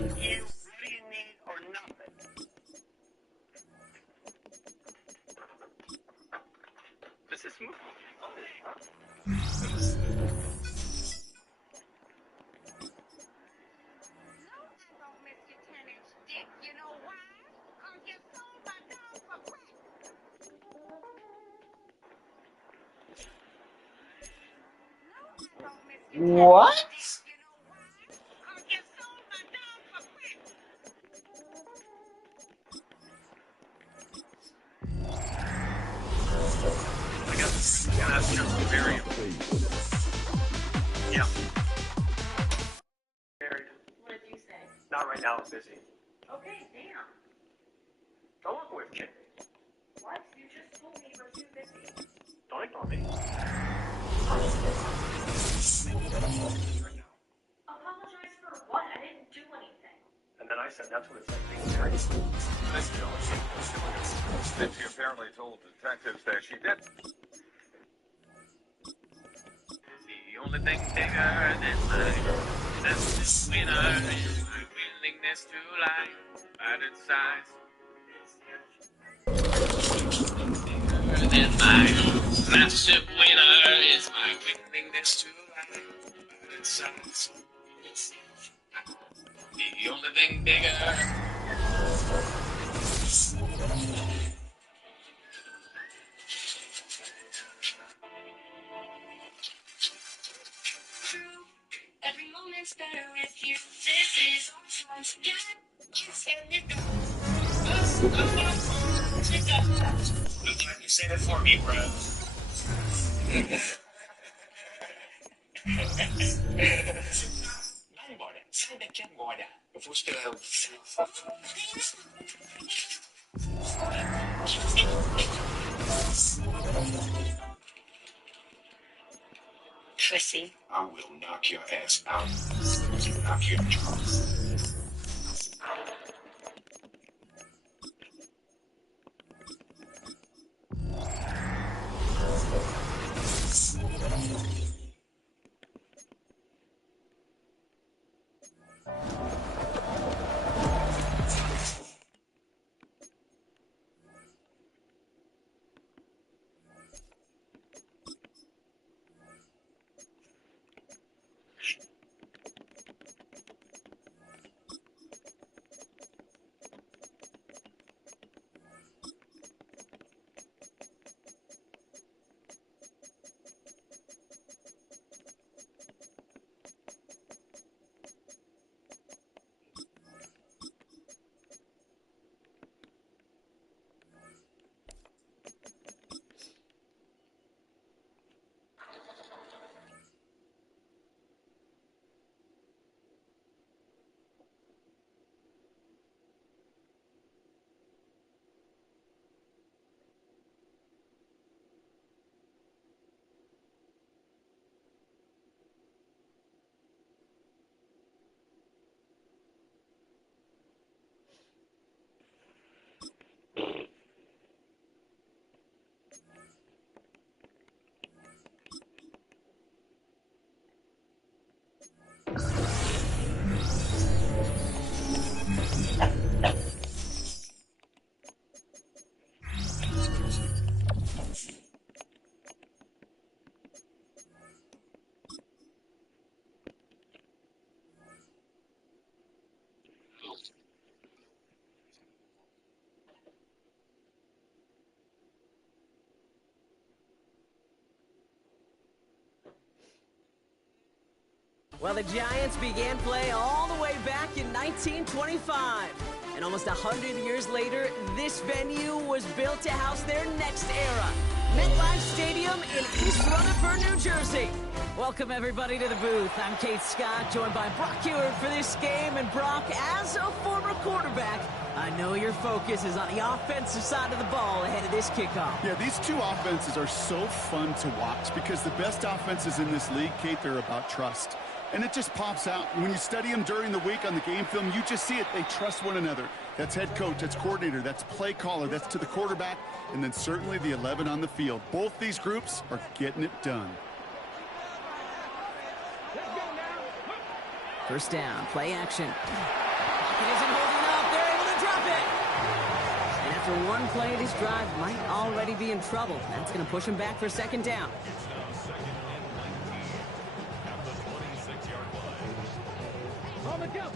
You, what do you need or nothing? Does this move? What? I guess that's just a variable. Yeah. Married. What did you say? Not right now, I'm busy. Okay, damn. Don't look away from me. What? You just told me you were too busy. Don't ignore me. Right now. Apologize for what? I didn't do anything. And then I said that's what it's like being married. Miss Jones, Nancy apparently told detectives that she did. The only thing bigger than mine, that's the winner, is my willingness to lie about its size. Bigger than mine, massive winner is my willingness to lie about its size. The only thing bigger. Every moment's better with you. This is all once again. Looks like you said it for me, bro. Embora, sai daqui agora. Eu vou esperar o Pussy. I will knock your ass out. Knock your jaw. Well, the Giants began play all the way back in 1925. And almost 100 years later, this venue was built to house their next era. MetLife Stadium in East Rutherford, New Jersey. Welcome, everybody, to the booth. I'm Kate Scott, joined by Brock Ewert for this game. And Brock, as a former quarterback, I know your focus is on the offensive side of the ball ahead of this kickoff. Yeah, these two offenses are so fun to watch because the best offenses in this league, Kate, they're about trust. And it just pops out. When you study them during the week on the game film, you just see it. They trust one another. That's head coach, that's coordinator, that's play caller, that's to the quarterback, and then certainly the 11 on the field. Both these groups are getting it done. First down, play action. Pocket isn't holding up. They're able to drop it. And after one play, this drive might already be in trouble. That's going to push him back for second down. On the go.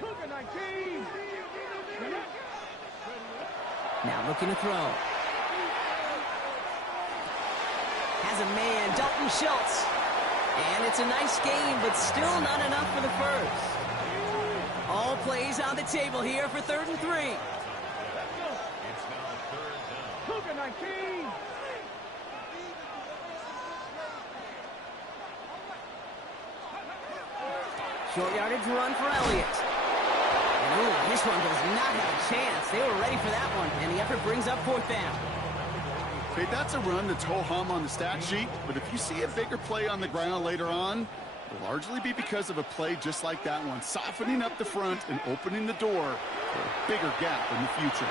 Cougar 19. Now looking to throw. Has a man, Dalton Schultz. And it's a nice game, but still not enough for the first. All plays on the table here for 3rd and 3. Cougar 19. Short yardage run for Elliott. And ooh, this one does not have a chance. They were ready for that one, and the effort brings up 4th down. Okay, that's a run that's ho-hum on the stat sheet, but if you see a bigger play on the ground later on, it'll largely be because of a play just like that one, softening up the front and opening the door for a bigger gap in the future.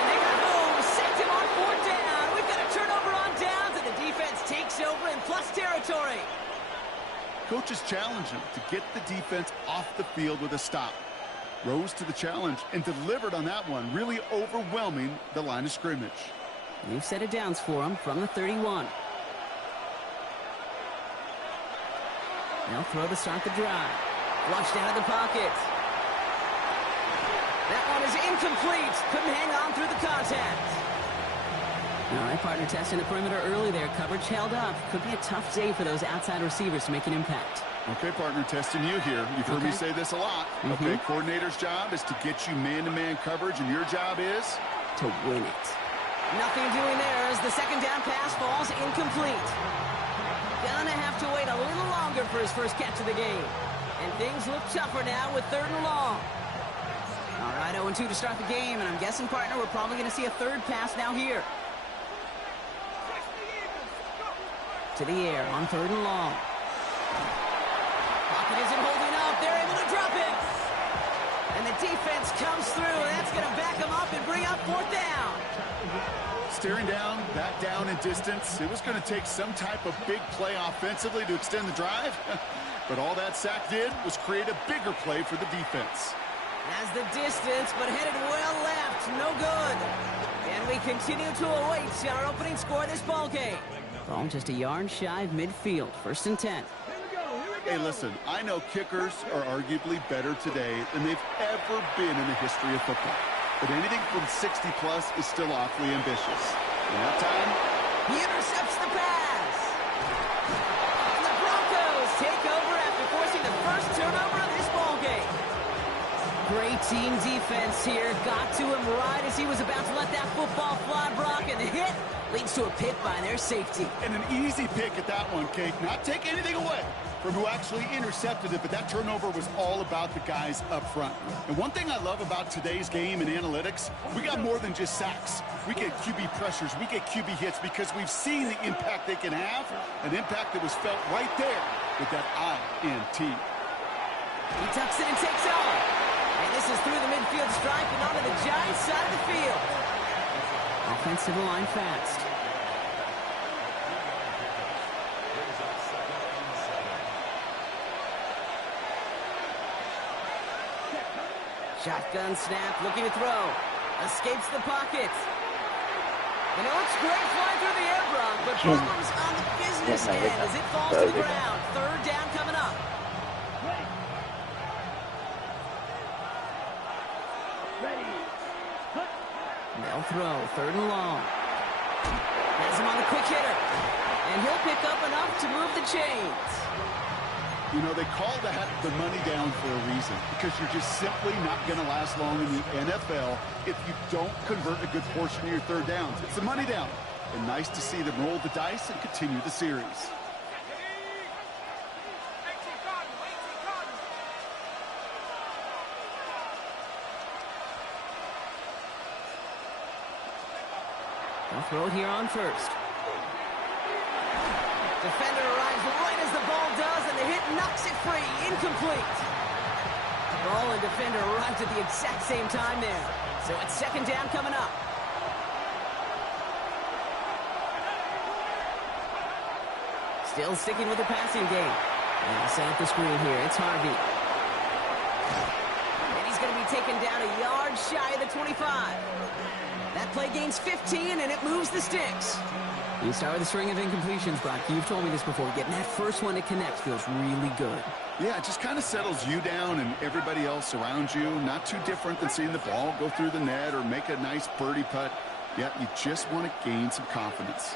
And they got home, sacked him on 4th down. We've got a turnover on downs, and the defense takes over in plus territory. Coaches challenge him to get the defense off the field with a stop. Rose to the challenge and delivered on that one, really overwhelming the line of scrimmage. We've set it downs for him from the 31. They'll throw to start the drive. Flushed out of the pocket. That one is incomplete. Couldn't hang on through the contact. All right, partner, testing the perimeter early there. Coverage held up. Could be a tough day for those outside receivers to make an impact. Okay, partner, testing you here. You've heard me say this a lot. Okay, coordinator's job is to get you man-to-man coverage, and your job is to win it. Nothing doing there as the second down pass falls incomplete. Gonna have to wait a little longer for his first catch of the game. And things look tougher now with 3rd and long. All right, 0-2 to start the game, and I'm guessing, partner, we're probably going to see a 3rd pass now here. To the air on 3rd and long. Pocket isn't holding up. They're able to drop it. And the defense comes through. That's going to back them up and bring up 4th down. staring down, that down in distance. It was going to take some type of big play offensively to extend the drive. But all that sack did was create a bigger play for the defense. Has the distance, but headed well left. No good. And we continue to await our opening score of this ball game. Ball just a yard shy of midfield. 1st and 10. Hey, listen, I know kickers are arguably better today than they've ever been in the history of football. But anything from 60-plus is still awfully ambitious. And that time, He intercepts the pass. And the Broncos take over after forcing the first turnover of this ball game. Great team defense here. Got to him right as he was about to let that football fly, Brock, and the hit leads to a pick by their safety. and an easy pick at that one, Kate. Not take anything away from who actually intercepted it, but that turnover was all about the guys up front. And one thing I love about today's game in analytics, we got more than just sacks. We get QB pressures, we get QB hits because we've seen the impact they can have, an impact that was felt right there with that INT. He tucks it and takes off. And this is through the midfield stripe and onto the Giants side of the field. Offensive line fast. Shotgun snap, looking to throw. Escapes the pocket. And it looks great flying through the air, Brock, but problems on the business end as it falls to the ground. 3rd down coming up. They'll throw, 3rd and long. Has him on a quick hitter. And he'll pick up enough to move the chains. You know, they call that the money down for a reason, because you're just simply not going to last long in the NFL if you don't convert a good portion of your 3rd downs. It's the money down. And nice to see them roll the dice and continue the series. They'll throw it here on 1st. Defender arrives right as the ball does, and the hit knocks it free. Incomplete. Ball and defender arrived at the exact same time there. So it's 2nd down coming up. Still sticking with the passing game. And I'll set up the screen here. It's Harvey. And he's going to be taken down a yard shy of the 25. That play gains 15, and it moves the sticks. You start with a string of incompletions, Brock. You've told me this before. Getting that first one to connect feels really good. Yeah, it just kind of settles you down and everybody else around you. Not too different than seeing the ball go through the net or make a nice birdie putt. Yeah, you just want to gain some confidence.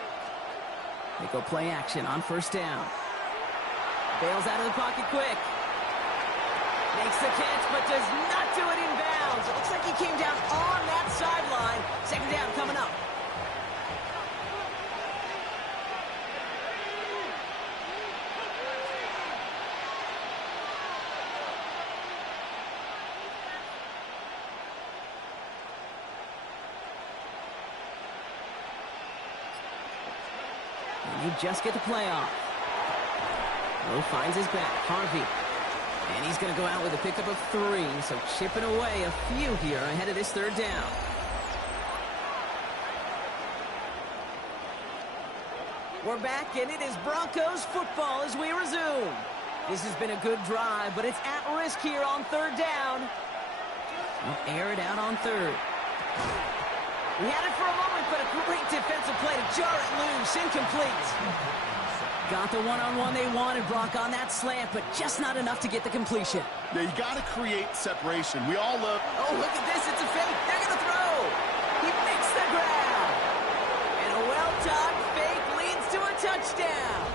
They go play action on first down. Bails out of the pocket quick. Makes the catch, but does not do it in bounds. It looks like he came down on that sideline. Second down coming up. And you just get the play off. Lowe finds his back. Harvey. And he's going to go out with a pickup of 3, so chipping away a few here ahead of this third down. We're back, and it is Broncos football as we resume. This has been a good drive, but it's at risk here on third down. We'll air it out on third. We had it for a moment, but a great defensive play to jar it loose. Incomplete. Got the one-on-one they wanted, Brock, on that slant, but just not enough to get the completion. Yeah, you got to create separation. We all love... Oh, look at this. It's a fake. They're going to throw. He makes the grab. And a well-timed fake leads to a touchdown.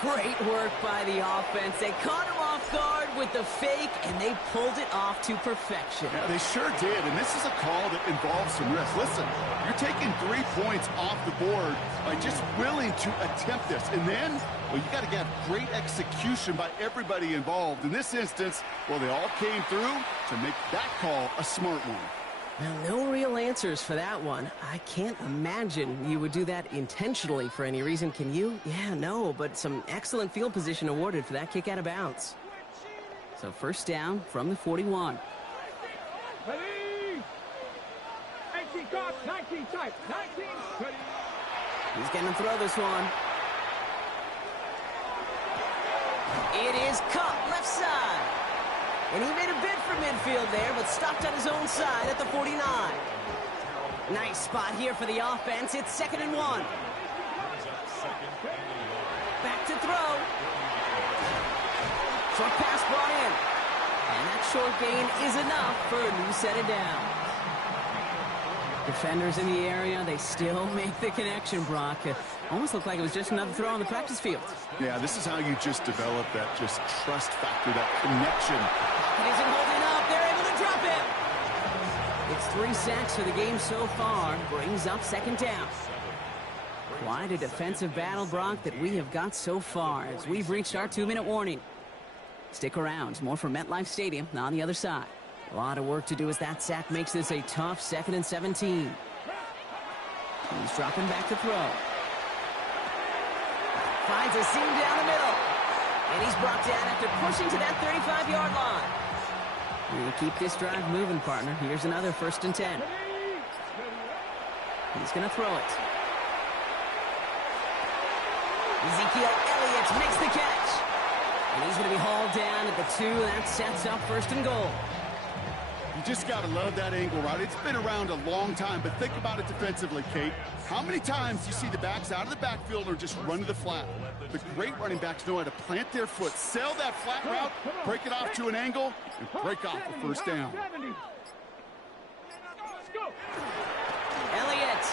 Great work by the offense. They caught him off guard with the fake, and they pulled it off to perfection. Yeah, they sure did, and this is a call that involves some risk. Listen, you're taking 3 points off the board by just willing to attempt this. And then, well, you got to get great execution by everybody involved. In this instance, well, they all came through to make that call a smart one. Well, no real answers for that one. I can't imagine you would do that intentionally for any reason. Can you? Yeah, no, but some excellent field position awarded for that kick out of bounds. So first down from the 41. Ready? 18 cock, 19 tight, 19, ready. He's going to throw this one. It is caught left side. And he made a bid for midfield there, but stopped on his own side at the 49. Nice spot here for the offense. It's 2nd and 1. Back to throw. Short pass brought in. And that short gain is enough for a new set it down. Defenders in the area, they still make the connection, Brock. It almost looked like it was just another throw on the practice field. Yeah, this is how you just develop that just trust factor, that connection. It isn't holding up. They're able to drop it. It's 3 sacks for the game so far. Brings up 2nd down. Quite a defensive battle, Brock, that we have got so far as we've reached our 2-minute warning. Stick around. More from MetLife Stadium on the other side. A lot of work to do as that sack makes this a tough 2nd and 17. He's dropping back to throw. Finds a seam down the middle. And he's brought down after pushing to that 35-yard line. We'll keep this drive moving, partner. Here's another 1st and 10. He's going to throw it. Ezekiel Elliott makes the catch. And he's going to be hauled down at the 2. That sets up 1st and goal. You just got to love that angle, right? It's been around a long time, but think about it defensively, Kate. How many times do you see the backs out of the backfield or just run to the flat? The great running backs know how to plant their foot, sail that flat route, break it off to an angle, and break off the 1st down. Elliott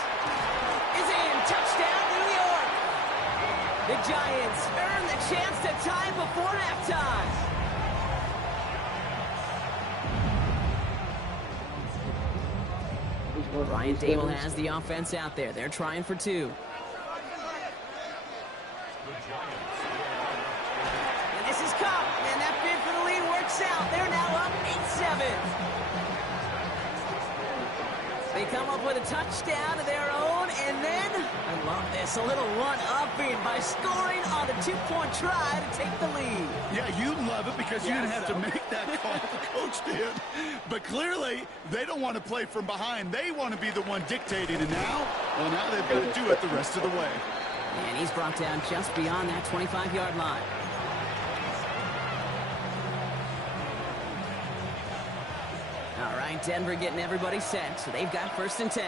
is in. Touchdown, New York. The Giants earn the chance to tie before halftime. Brian Dable has the offense out there. They're trying for 2. And this is Cup. And that bid for the lead works out. They're now up 8-7. They come up with a touchdown of their own, and then, I love this, a little run-upping by scoring on the 2-point try to take the lead. Yeah, you love it because you didn't have to make that call. The coach did. But clearly, they don't want to play from behind. They want to be the one dictating. And now, well, now they've got to do it the rest of the way. And he's brought down just beyond that 25-yard line. All right, Denver getting everybody set, so they've got 1st and 10.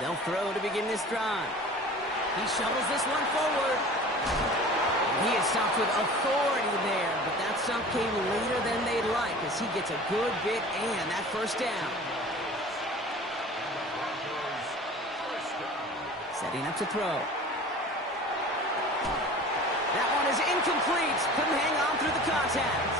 They'll throw to begin this drive. He shovels this one forward. He is stopped with authority there, but that stop came later than they'd like as he gets a good bit and that 1st down. Setting up to throw. That one is incomplete. Couldn't hang on through the contact.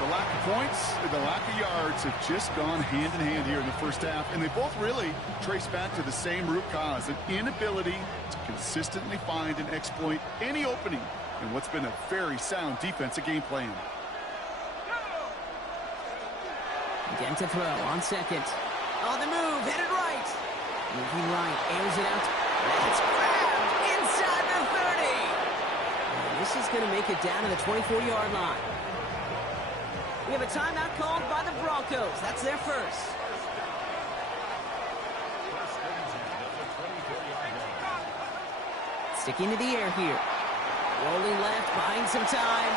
The lack of points and the lack of yards have just gone hand in hand here in the 1st half, and they both really trace back to the same root cause, an inability to consistently find and exploit any opening in what's been a very sound defensive game plan. Again to throw on 2nd. On the move, headed right. Moving right, airs it out. That's grabbed inside the 30. And this is going to make it down to the 24-yard line. We have a timeout called by the Broncos. That's their 1st. Sticking to the air here. Rolling left, buying some time.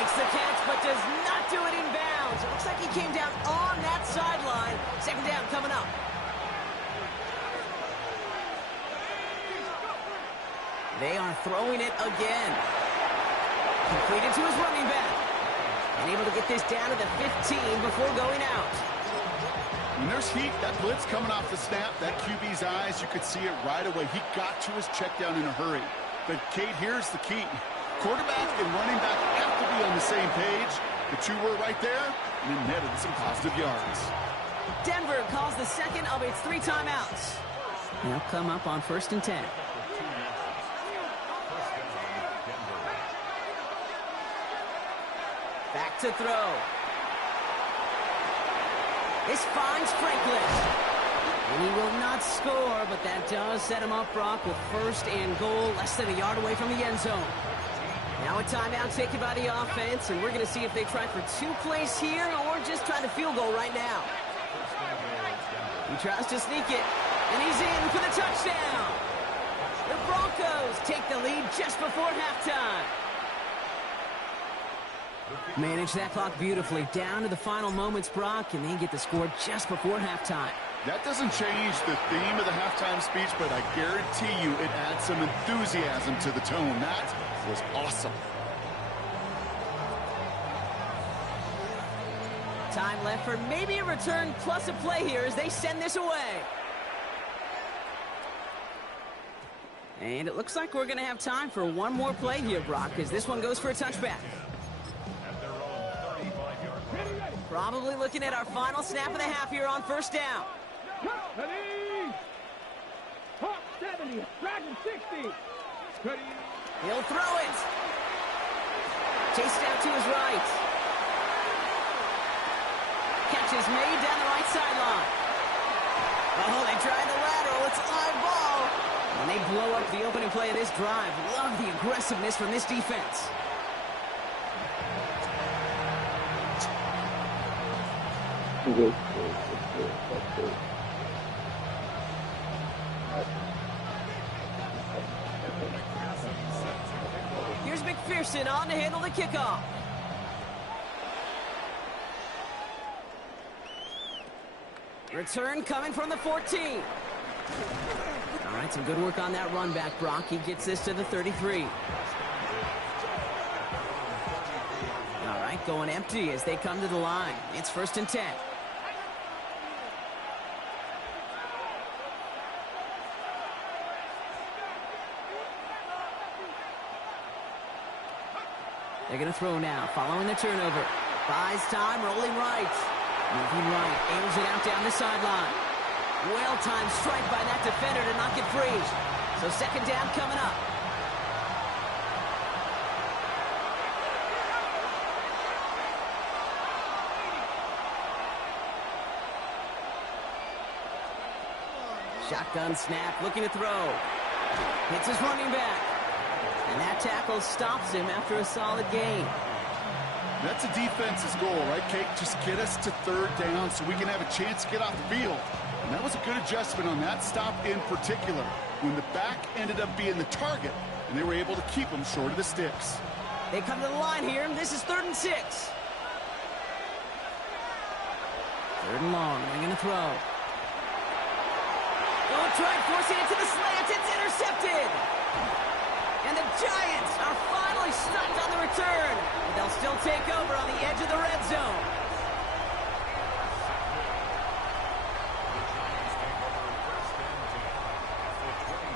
Makes the catch, but does not do it in bounds. It looks like he came down on that sideline. 2nd down coming up. They are throwing it again. Completed to his running back. And able to get this down to the 15 before going out. When there's heat, that blitz coming off the snap, that QB's eyes, you could see it right away. He got to his check down in a hurry. But, Kate, here's the key. Quarterback and running back have to be on the same page. The two were right there, and it netted some positive yards. Denver calls the 2nd of its 3 timeouts. They'll come up on 1st and 10. Back to throw. This finds Franklin. And he will not score, but that does set him up, Brock, with 1st and goal, less than a yard away from the end zone. Now a timeout taken by the offense, and we're going to see if they try for 2 plays here or just try the field goal right now. He tries to sneak it, and he's in for the touchdown. The Broncos take the lead just before halftime. Manage that clock beautifully. Down to the final moments, Brock, and they get the score just before halftime. That doesn't change the theme of the halftime speech, but I guarantee you it adds some enthusiasm to the tone. That was awesome. Time left for maybe a return plus a play here as they send this away. And it looks like we're going to have time for one more play here, Brock, as this one goes for a touchback. Probably looking at our final snap of the half here on 1st down. Ready? Top 70, Dragon 60. Ready? He'll throw it. Chased out to his right. Catch is made down the right sideline. Oh, they tried the lateral. It's a live ball. And they blow up the opening play of this drive. Love the aggressiveness from this defense. Here's McPherson on to handle the kickoff. Return coming from the 14. All right, some good work on that run back, Brock. He gets this to the 33. All right, going empty as they come to the line. It's 1st and 10. They're going to throw now, following the turnover. Buys time, rolling right. Moving right, aims it out down the sideline. Well-timed strike by that defender to knock it free. So 2nd down coming up. Shotgun snap, looking to throw. Hits his running back. And that tackle stops him after a solid gain. That's a defense's goal, right, Kate? Just get us to 3rd down so we can have a chance to get off the field. And that was a good adjustment on that stop in particular, when the back ended up being the target, and they were able to keep him short of the sticks. They come to the line here, and this is 3rd and 6. 3rd and long, they're going to throw. Oh, try forcing it to the slant. It's intercepted. And the Giants are finally stunned on the return. But they'll still take over on the edge of the red zone.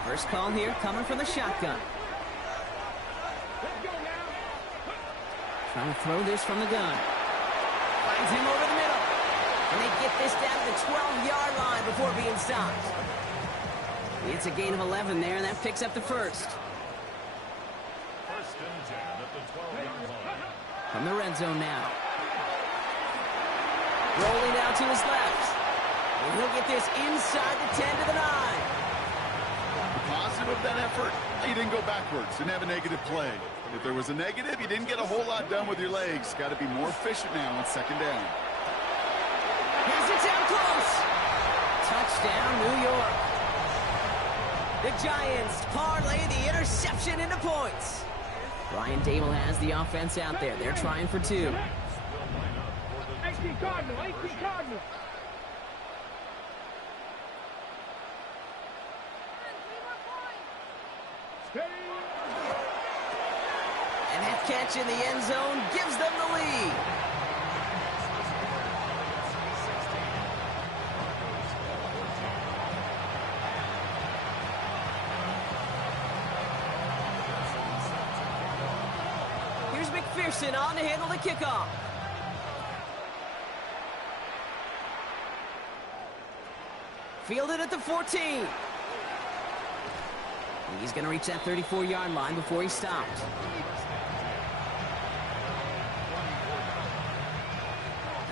First call here coming from the shotgun. Trying to throw this from the gun. Finds him over the middle. And they get this down to the 12-yard line before being stopped. It's a gain of 11 there, and that picks up the first. 1st and 10 at the 12-yard line. From the red zone now. Rolling out to his left. And he'll get this inside the 10 to the 9. The positive of that effort, you didn't go backwards, didn't have a negative play. If there was a negative, you didn't get a whole lot done with your legs. Got to be more efficient now on 2nd down. Here's it down close. Touchdown, New York. The Giants parlay the interception into points. Brian Dable has the offense out there. They're trying for 2. 18 Cardinal, 18 Cardinal. And that catch in the end zone gives them the lead. Here's McPherson on to handle the kickoff. Fielded at the 14. He's going to reach that 34-yard line before he stops.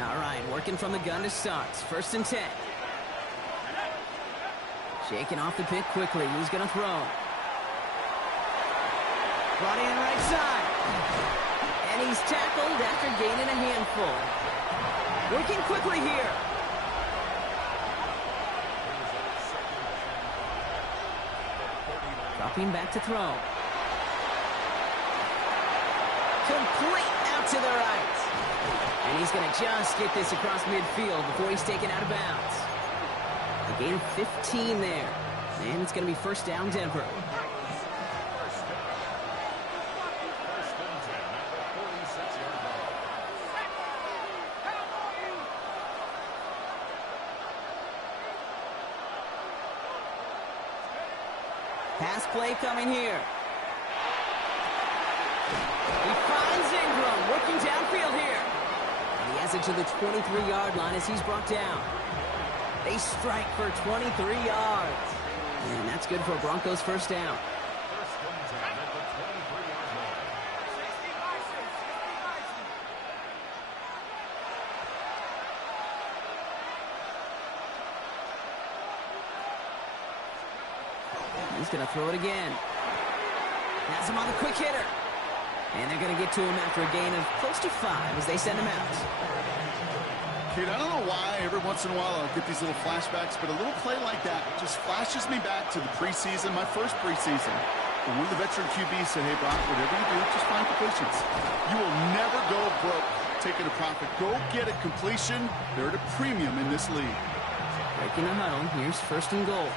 All right, working from the gun to start. 1st and 10. Shaking off the pick quickly. He's going to throw. Brought in right side. And he's tackled after gaining a handful. Working quickly here. Dropping back to throw. Complete out to the right. And he's going to just get this across midfield before he's taken out of bounds. A gain of 15 there. And it's going to be 1st down, Denver. Pass play coming here. He finds Ingram working downfield here. And he has it to the 23-yard line as he's brought down. They strike for 23 yards. And that's good for Broncos' 1st down. 1st and 10 at the 23-yard line. He's going to throw it again. Has him on the quick hitter. And they're going to get to him after a gain of close to 5 as they send him out. Kid, I don't know why every once in a while I'll get these little flashbacks, but a little play like that just flashes me back to the preseason, my first preseason. And one of the veteran QBs said, hey, Brock, whatever you do, just find completions. You will never go broke taking a profit. Go get a completion. They're at a premium in this league. Breaking the huddle. Here's 1st and goal.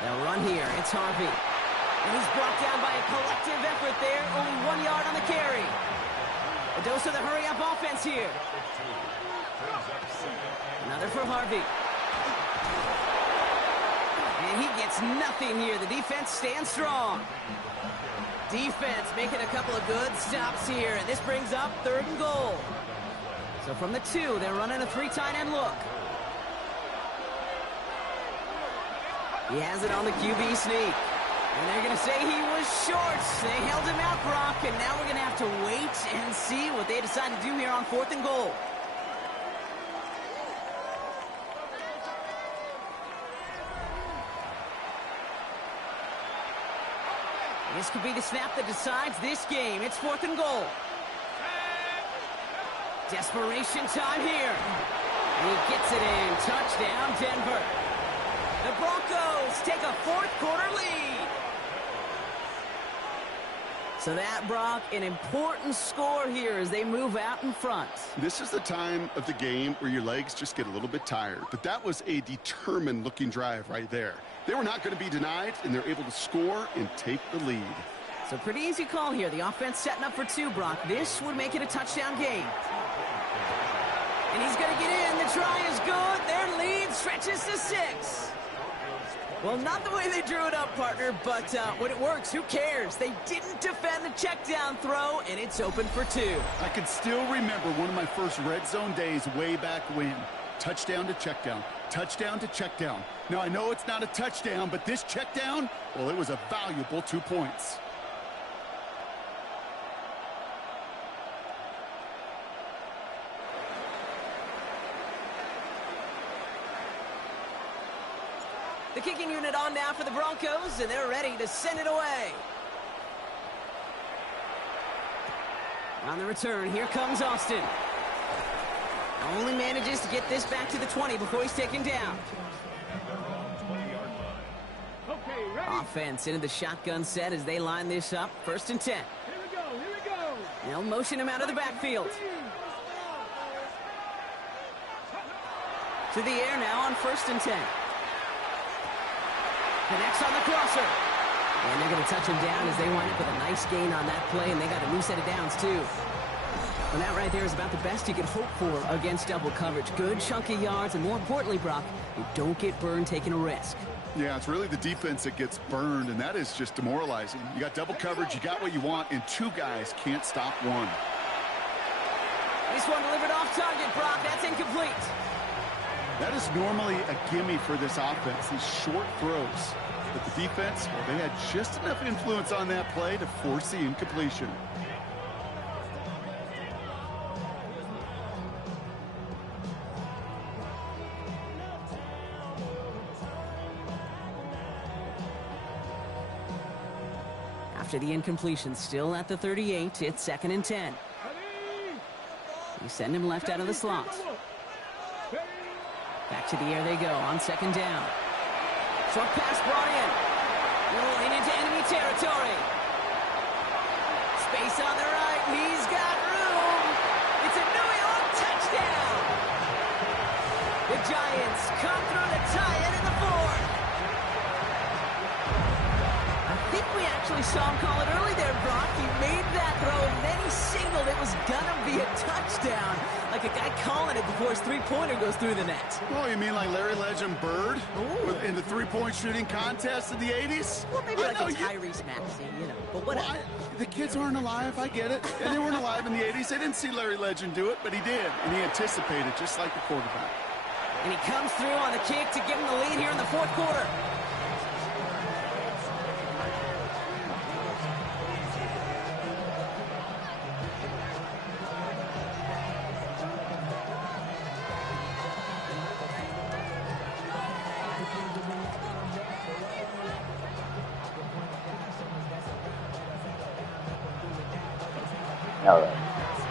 They'll run here. It's Harvey. And he's brought down by a collective effort there. Only 1 yard on the carry. A dose of the hurry-up offense here. Another for Harvey. And he gets nothing here. The defense stands strong. Defense making a couple of good stops here. And this brings up 3rd and goal. So from the 2, they're running a 3 tight end look. He has it on the QB sneak. And they're going to say he was short. They held him out, Brock, and now we're going to have to wait and see what they decide to do here on 4th and goal. This could be the snap that decides this game. It's 4th and goal. Desperation time here. And he gets it in. Touchdown, Denver. The Broncos take a fourth-quarter lead. So that, Brock, an important score here as they move out in front. This is the time of the game where your legs just get a little bit tired. But that was a determined-looking drive right there. They were not going to be denied, and they're able to score and take the lead. So pretty easy call here. The offense setting up for two, Brock. This would make it a touchdown game. And he's going to get in. The try is good. Their lead stretches to 6. Well, not the way they drew it up, partner, but when it works, who cares? They didn't defend the check down throw, and it's open for 2. I can still remember one of my first red zone days way back when. Touchdown to check down. Touchdown to check down. Now, I know it's not a touchdown, but this check down, well, it was a valuable 2 points. The kicking unit on now for the Broncos, and they're ready to send it away. On the return, here comes Austin. Only manages to get this back to the 20 before he's taken down. Offense into the shotgun set as they line this up. 1st and 10. Here we go. They'll motion him out of the backfield. To the air now on 1st and 10. Connects on the crosser. And they're going to touch him down as they wind up with a nice gain on that play, and they got a new set of downs, too. And that right there is about the best you could hope for against double coverage. Good chunky yards, and more importantly, Brock, you don't get burned taking a risk. Yeah, it's really the defense that gets burned, and that is just demoralizing. You got double coverage, you got what you want, and 2 guys can't stop one. This one delivered off target, Brock. That's incomplete. That is normally a gimme for this offense, these short throws. But the defense, well, they had just enough influence on that play to force the incompletion. After the incompletion, still at the 38, it's 2nd and 10. You send him left out of the slot. Back to the air they go on 2nd down. Short pass brought in. Rolling into enemy territory. Space on the right. He's got room. It's a New York touchdown. The Giants come through to tie it in the 4th. I think we actually saw him call it early there, Brock. He made that throw, and then he signaled it was going to be a touchdown. Like a guy calling it before his three-pointer goes through the net. Oh, you mean like Larry Legend Bird in the three-point shooting contest in the 80s? Well, maybe like a Tyrese Maxey, you know. But what? Well, the kids aren't alive, I get it. And they weren't alive in the 80s. They didn't see Larry Legend do it, but he did. And he anticipated, just like the quarterback. And he comes through on the kick to give him the lead here in the 4th quarter.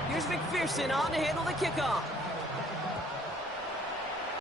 Here's McPherson on to handle the kickoff.